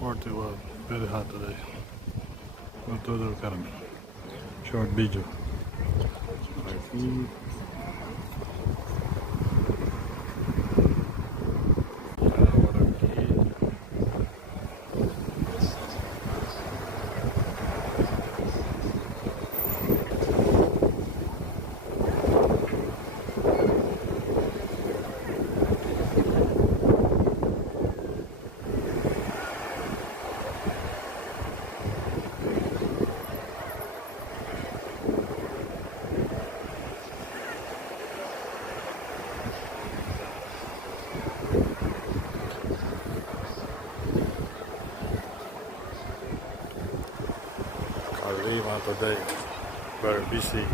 Puerto was very hot today. No todo Carmen. Short video. Aquí. Ahora aquí. I leave on today. Very busy.